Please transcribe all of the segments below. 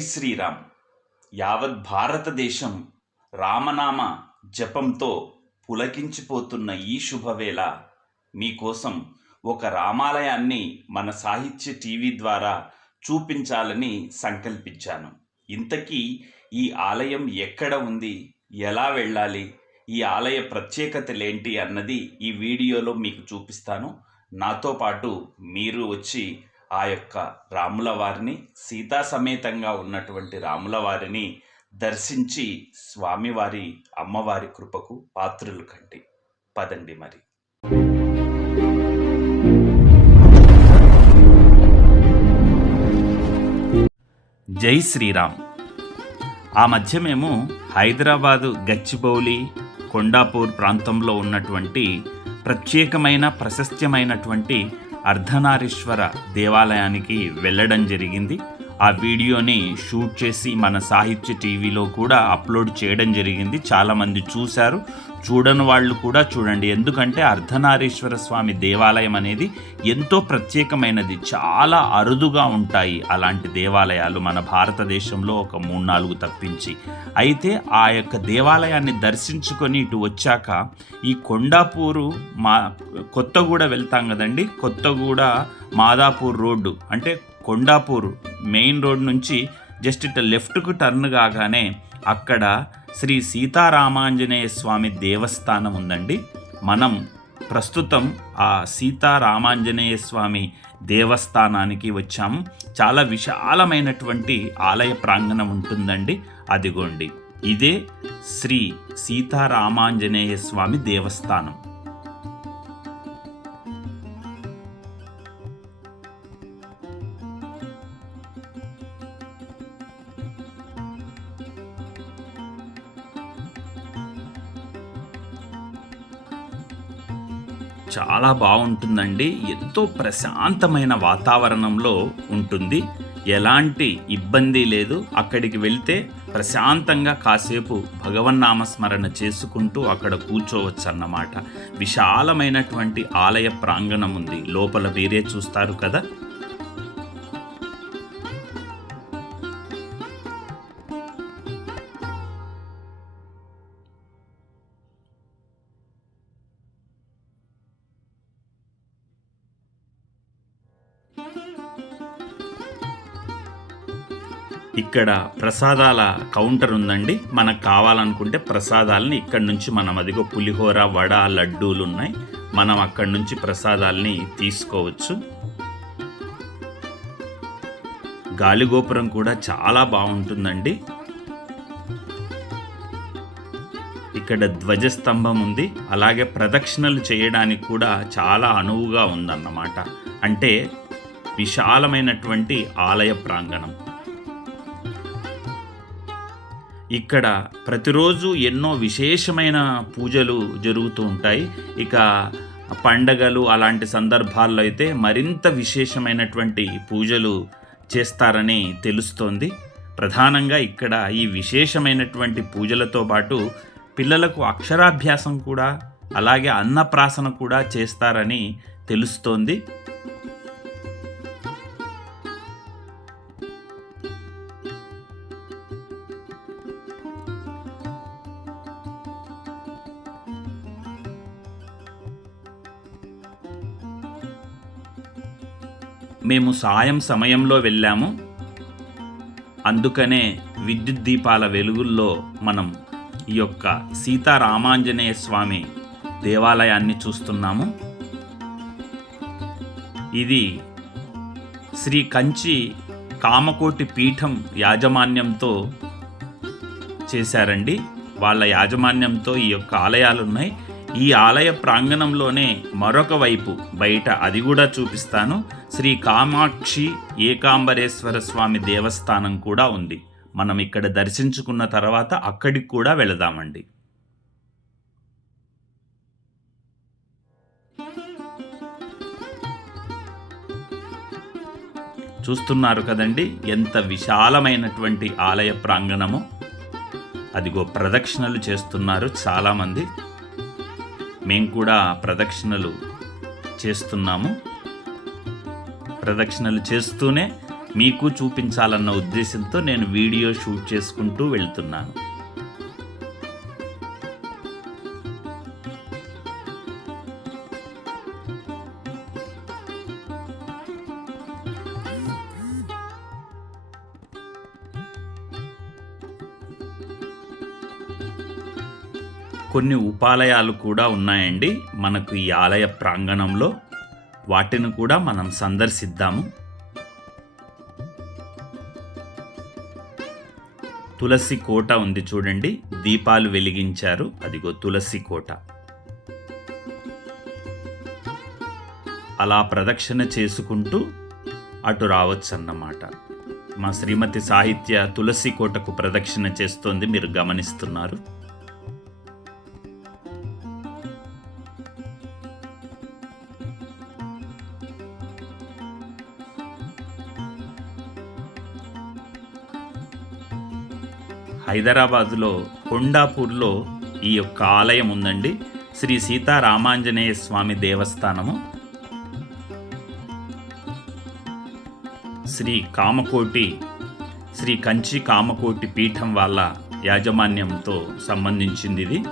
శ్రీరామ్. యావత్ భారతదేశం రామనామ జపంతో పులకించిపోతున్న ఈ శుభవేళ మీకోసం ఒక రామాలయాన్ని మన సాహిత్య టీవీ ద్వారా చూపించాలని సంకల్పించాను. ఇంతకీ ఈ ఆలయం ఎక్కడ ఉంది? ఎలా వెళ్ళాలి? ఈ ఆలయ ప్రత్యేకతలేంటి అన్నది ఈ వీడియోలో మీకు చూపిస్తాను. నాతో పాటు మీరు వచ్చి ఆ యొక్క రాముల వారిని సీతా సమేతంగా ఉన్నటువంటి రాముల వారిని దర్శించి స్వామివారి అమ్మవారి కృపకు పాత్రులు కండి పదండి మరి. జై శ్రీరామ్. ఆ మధ్య మేము హైదరాబాదు గచ్చిబౌలి కొండాపూర్ ప్రాంతంలో ఉన్నటువంటి ప్రత్యేకమైన ప్రశస్త్యమైనటువంటి అర్ధనారీశ్వర దేవాలయానికి వెళ్ళడం జరిగింది. ఆ వీడియోని షూట్ చేసి మన సాహిత్య టీవీలో కూడా అప్లోడ్ చేయడం జరిగింది. చాలామంది చూశారు. చూడని వాళ్ళు కూడా చూడండి. ఎందుకంటే అర్ధనారీశ్వర స్వామి దేవాలయం అనేది ఎంతో ప్రత్యేకమైనది. చాలా అరుదుగా ఉంటాయి అలాంటి దేవాలయాలు మన భారతదేశంలో ఒక మూడు నాలుగు తప్పించి. అయితే ఆ యొక్క దేవాలయాన్ని దర్శించుకొని ఇటు వచ్చాక ఈ కొండాపూరు మా కొత్తగూడ వెళ్తాం కదండి. కొత్తగూడ మాదాపూర్ రోడ్డు అంటే కొండాపూర్ మెయిన్ రోడ్ నుంచి జస్ట్ ఇట్ లెఫ్ట్కు టర్న్ కాగానే అక్కడ శ్రీ సీతారామాంజనేయ స్వామి దేవస్థానం ఉందండి. మనం ప్రస్తుతం ఆ సీతారామాంజనేయ స్వామి దేవస్థానానికి వచ్చాము. చాలా విశాలమైనటువంటి ఆలయ ప్రాంగణం ఉంటుందండి. అదిగోండి ఇదే శ్రీ సీతారామాంజనేయ స్వామి దేవస్థానం. చాలా బాగుంటుందండి. ఎంతో ప్రశాంతమైన వాతావరణంలో ఉంటుంది. ఎలాంటి ఇబ్బంది లేదు. అక్కడికి వెళ్తే ప్రశాంతంగా కాసేపు భగవన్నామస్మరణ చేసుకుంటూ అక్కడ కూర్చోవచ్చు అన్నమాట విశాలమైనటువంటి ఆలయ ప్రాంగణం ఉంది. లోపల వేరే చూస్తారు కదా. ఇక్కడ ప్రసాదాల కౌంటర్ ఉందండి. మనకు కావాలనుకుంటే ప్రసాదాలని ఇక్కడ నుంచి మనం అదిగో పులిహోర వడ లడ్డూలు ఉన్నాయి. మనం అక్కడి నుంచి ప్రసాదాలని తీసుకోవచ్చు. గాలిగోపురం కూడా చాలా బాగుంటుందండి. ఇక్కడ ధ్వజస్తంభం ఉంది. అలాగే ప్రదక్షిణలు చేయడానికి కూడా చాలా అనువుగా ఉందన్నమాట. అంటే విశాలమైనటువంటి ఆలయ ప్రాంగణం. ఇక్కడ ప్రతిరోజు ఎన్నో విశేషమైన పూజలు జరుగుతూ ఉంటాయి. ఇక పండగలు అలాంటి సందర్భాల్లో అయితే మరింత విశేషమైనటువంటి పూజలు చేస్తారని తెలుస్తోంది. ప్రధానంగా ఇక్కడ ఈ విశేషమైనటువంటి పూజలతో పాటు పిల్లలకు అక్షరాభ్యాసం కూడా అలాగే అన్నప్రాసన కూడా చేస్తారని తెలుస్తోంది. మేము సాయం సమయంలో వెళ్ళాము. అందుకనే విద్యుత్ దీపాల వెలుగుల్లో మనం ఈ యొక్క సీతారామాంజనేయ స్వామి దేవాలయాన్ని చూస్తున్నాము. ఇది శ్రీ కంచి కామకోటి పీఠం యాజమాన్యంతో చేశారండి. వాళ్ళ యాజమాన్యంతో ఈ యొక్క ఆలయాలు ఉన్నాయి ఈ ఆలయ ప్రాంగణంలోనే మరొక వైపు బయట అది కూడా చూపిస్తాను. శ్రీ కామాక్షి ఏకాంబరేశ్వర స్వామి దేవస్థానం కూడా ఉంది. మనం ఇక్కడ దర్శించుకున్న తర్వాత అక్కడికి కూడా వెళదామండి. చూస్తున్నారు కదండి ఎంత విశాలమైనటువంటి ఆలయ ప్రాంగణము. అదిగో ప్రదక్షిణలు చేస్తున్నారు చాలామంది. మేము కూడా ప్రదక్షిణలు చేస్తున్నాము. ప్రదక్షిణలు చేస్తూనే మీకు చూపించాలన్న ఉద్దేశంతో నేను వీడియో షూట్ చేసుకుంటూ వెళ్తున్నాను. కొన్ని ఉపాలయాలు కూడా ఉన్నాయండి. మనకు ఈ ఆలయ ప్రాంగణంలో వాటిని కూడా మనం సందర్శిద్దాము. తులసి కోట ఉంది చూడండి. దీపాలు వెలిగించారు. అదిగో తులసి కోట. అలా ప్రదక్షిణ చేసుకుంటూ అటు రావచ్చన్నమాట. మా శ్రీమతి సాహిత్య తులసి కోటకు ప్రదక్షిణ చేస్తోంది. మీరు గమనిస్తున్నారు. హైదరాబాదులో కొండాపూర్లో ఈ యొక్క ఆలయం ఉందండి. శ్రీ సీతారామాంజనేయ స్వామి దేవస్థానము. శ్రీ కామకోటి శ్రీ కంచి కామకోటి పీఠం వాళ్ళ యాజమాన్యంతో సంబంధించింది ఇది.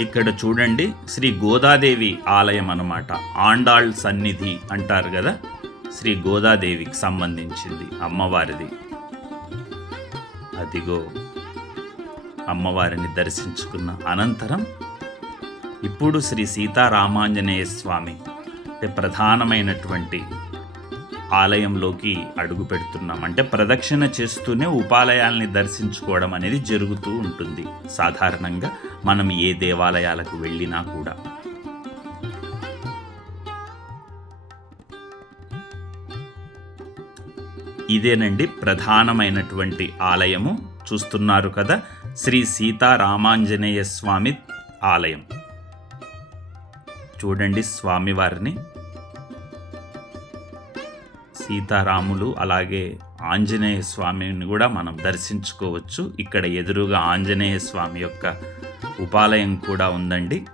ఇక్కడ చూడండి శ్రీ గోదాదేవి ఆలయం అనమాట ఆండాళ్ సన్నిధి అంటారు కదా? శ్రీ గోదాదేవికి సంబంధించింది అమ్మవారిది. అదిగో అమ్మవారిని దర్శించుకున్న అనంతరం ఇప్పుడు శ్రీ సీతారామాంజనేయ స్వామి అంటే ప్రధానమైనటువంటి ఆలయంలోకి అడుగు పెడుతున్నాం. అంటే ప్రదక్షిణ చేస్తూనే ఉపాలయాల్ని దర్శించుకోవడం అనేది జరుగుతూ ఉంటుంది సాధారణంగా. మనం ఏ దేవాలయాలకు వెళ్ళినా కూడా. ఇదేనండి ప్రధానమైనటువంటి ఆలయము. చూస్తున్నారు కదా శ్రీ సీతారామాంజనేయ స్వామి ఆలయం. చూడండి స్వామివారిని. సీతారాములు అలాగే ఆంజనేయ స్వామిని కూడా మనం దర్శించుకోవచ్చు. ఇక్కడ ఎదురుగా ఆంజనేయ స్వామి యొక్క ఉపాలయం కూడా ఉందండి.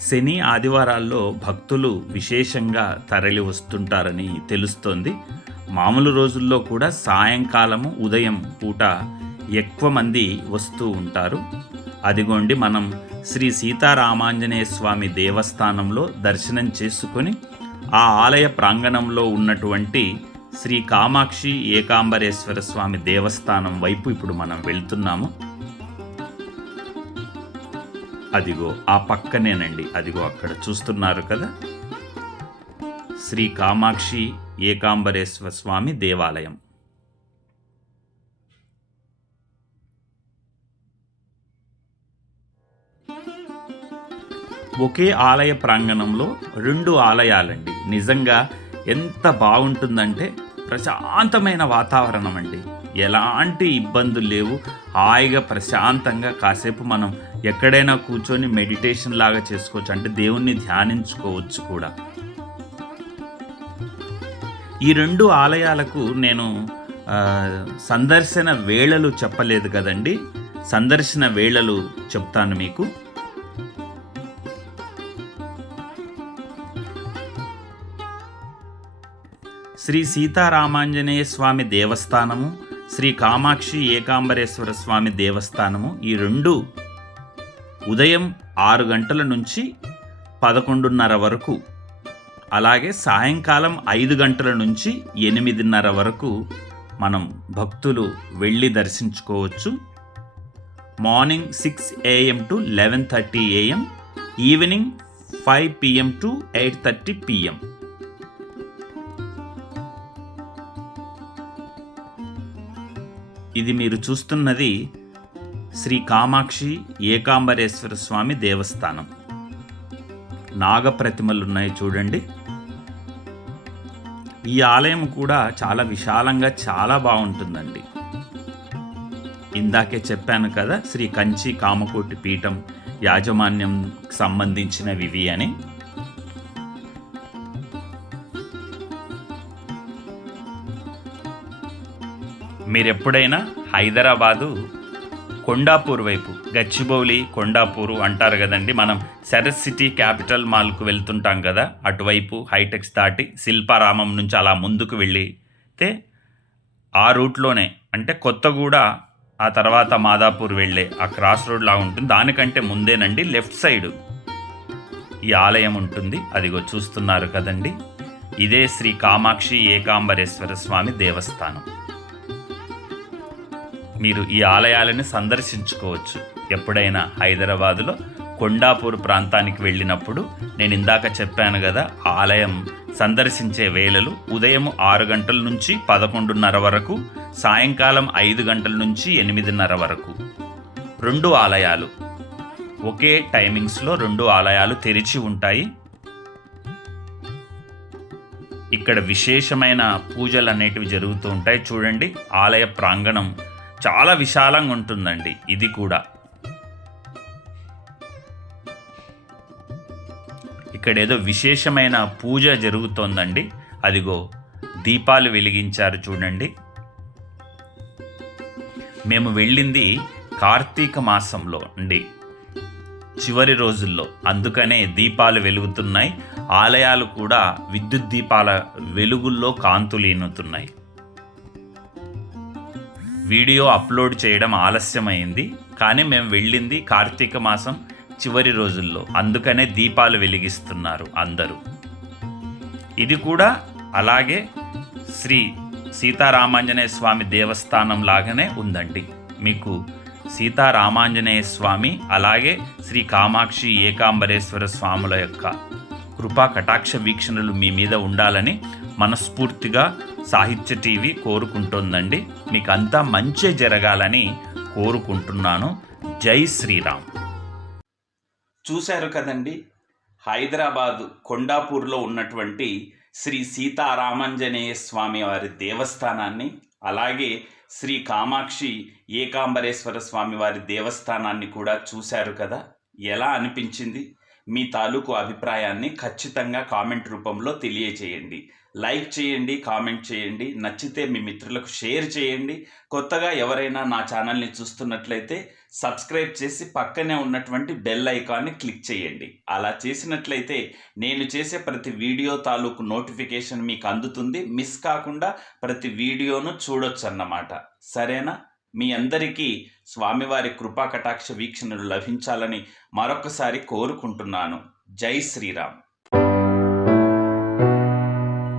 శని ఆదివారాల్లో భక్తులు విశేషంగా తరలి వస్తుంటారని తెలుస్తోంది. మామూలు రోజుల్లో కూడా సాయంకాలము ఉదయం పూట ఎక్కువ మంది వస్తూ ఉంటారు. అదిగోండి మనం శ్రీ సీతారామాంజనేయ స్వామి దేవస్థానంలో దర్శనం చేసుకొని ఆ ఆలయ ప్రాంగణంలో ఉన్నటువంటి శ్రీ కామాక్షి ఏకాంబరేశ్వర స్వామి దేవస్థానం వైపు ఇప్పుడు మనం వెళ్తున్నాము. అదిగో ఆ పక్కనేనండి. అదిగో అక్కడ చూస్తున్నారు కదా. శ్రీ కామాక్షి ఏకాంబరేశ్వర స్వామి దేవాలయం. ఒకే ఆలయ ప్రాంగణంలో రెండు ఆలయాలండి. నిజంగా ఎంత బాగుంటుందంటే ప్రశాంతమైన వాతావరణం అండి. ఎలాంటి ఇబ్బందులు లేవు. హాయిగా ప్రశాంతంగా కాసేపు మనం ఎక్కడైనా కూర్చొని మెడిటేషన్ లాగా చేసుకోవచ్చు. అంటే దేవుణ్ణి ధ్యానించుకోవచ్చు కూడా. ఈ రెండు ఆలయాలకు నేను సందర్శన వేళలు చెప్పలేదు కదండి. సందర్శన వేళలు చెప్తాను మీకు. శ్రీ సీతారామాంజనేయ స్వామి దేవస్థానము శ్రీ కామాక్షి ఏకాంబరేశ్వర స్వామి దేవస్థానము ఈ రెండు ఉదయం ఆరు గంటల నుంచి పదకొండున్నర వరకు అలాగే సాయంకాలం ఐదు గంటల నుంచి ఎనిమిదిన్నర వరకు మనం భక్తులు వెళ్ళి దర్శించుకోవచ్చు. Morning six AM to eleven thirty AM evening five PM to eight thirty PM. ఇది మీరు చూస్తున్నది శ్రీ కామాక్షి ఏకాంబరేశ్వర స్వామి దేవస్థానం. నాగప్రతిమలు ఉన్నాయి చూడండి. ఈ ఆలయం కూడా చాలా విశాలంగా చాలా బాగుంటుందండి. ఇందాకే చెప్పాను కదా శ్రీ కంచి కామకోటి పీఠం యాజమాన్యం సంబంధించినవి ఇవి అని. మీరెప్పుడైనా హైదరాబాదు కొండాపూర్ వైపు గచ్చిబౌలి కొండాపూరు అంటారు కదండి. మనం సెరస్ సిటీ క్యాపిటల్ మాల్కు వెళ్తుంటాం కదా అటువైపు హైటెక్స్ దాటి శిల్పారామం నుంచి అలా ముందుకు వెళ్ళితే ఆ రూట్లోనే అంటే కొత్తగూడ ఆ తర్వాత మాదాపూర్ వెళ్ళే ఆ క్రాస్ రోడ్లా ఉంటుంది. దానికంటే ముందేనండి లెఫ్ట్ సైడ్ ఈ ఆలయం ఉంటుంది. అదిగో చూస్తున్నారు కదండి. ఇదే శ్రీ కామాక్షి ఏకాంబరేశ్వర స్వామి దేవస్థానం. మీరు ఈ ఆలయాలను సందర్శించుకోవచ్చు. ఎప్పుడైనా హైదరాబాదులో కొండాపూర్ ప్రాంతానికి వెళ్ళినప్పుడు నేను ఇందాక చెప్పాను కదా ఆలయం సందర్శించే వేళలు ఉదయం ఆరు గంటల నుంచి పదకొండున్నర వరకు సాయంకాలం ఐదు గంటల నుంచి ఎనిమిదిన్నర వరకు. రెండు ఆలయాలు. ఒకే టైమింగ్స్లో రెండు ఆలయాలు తెరిచి ఉంటాయి. ఇక్కడ విశేషమైన పూజలు అనేటివి జరుగుతూ ఉంటాయి. చూడండి ఆలయ ప్రాంగణం చాలా విశాలంగా ఉంటుందండి. ఇది కూడా. ఇక్కడ ఏదో విశేషమైన పూజ జరుగుతోందండి. అదిగో దీపాలు వెలిగించారు చూడండి. మేము వెళ్ళింది కార్తీక మాసంలో అండి. చివరి రోజుల్లో. అందుకనే దీపాలు వెలుగుతున్నాయి. ఆలయాలు కూడా విద్యుత్ దీపాల వెలుగుల్లో కాంతులీనుతున్నాయి వీడియో అప్లోడ్ చేయడం ఆలస్యమైంది కానీ మేము వెళ్ళింది కార్తీక మాసం చివరి రోజుల్లో. అందుకనే దీపాలు వెలిగిస్తున్నారు అందరూ. ఇది కూడా అలాగే శ్రీ సీతారామాంజనేయ స్వామి దేవస్థానం లాగానే ఉందండి. మీకు సీతారామాంజనేయ స్వామి అలాగే శ్రీ కామాక్షి ఏకాంబరేశ్వర స్వాముల యొక్క కృపా కటాక్ష వీక్షణలు మీ మీద ఉండాలని మనస్ఫూర్తిగా సాహిత్య టీవీ కోరుకుంటోందండి. మీకు అంతా మంచి జరగాలని కోరుకుంటున్నాను. జై శ్రీరామ్. చూశారు కదండి హైదరాబాదు కొండాపూర్లో ఉన్నటువంటి శ్రీ సీతారామంజనేయ స్వామి వారి దేవస్థానాన్ని అలాగే శ్రీ కామాక్షి ఏకాంబరేశ్వర స్వామి వారి దేవస్థానాన్ని కూడా చూశారు కదా? ఎలా అనిపించింది? మీ తాలూకు అభిప్రాయాన్ని ఖచ్చితంగా కామెంట్ రూపంలో తెలియచేయండి లైక్ చేయండి కామెంట్ చేయండి నచ్చితే మీ మిత్రులకు షేర్ చేయండి. కొత్తగా ఎవరైనా నా ఛానల్ని చూస్తున్నట్లయితే సబ్స్క్రైబ్ చేసి పక్కనే ఉన్నటువంటి బెల్ ఐకాన్ని క్లిక్ చేయండి. అలా చేసినట్లయితే నేను చేసే ప్రతి వీడియో తాలూకు నోటిఫికేషన్ మీకు అందుతుంది. మిస్ కాకుండా ప్రతి వీడియోను చూడొచ్చు అన్నమాట సరేనా? మీ అందరికీ స్వామివారి కృపా కటాక్ష వీక్షణలు లభించాలని మరొకసారి కోరుకుంటున్నాను. జై శ్రీరామ్.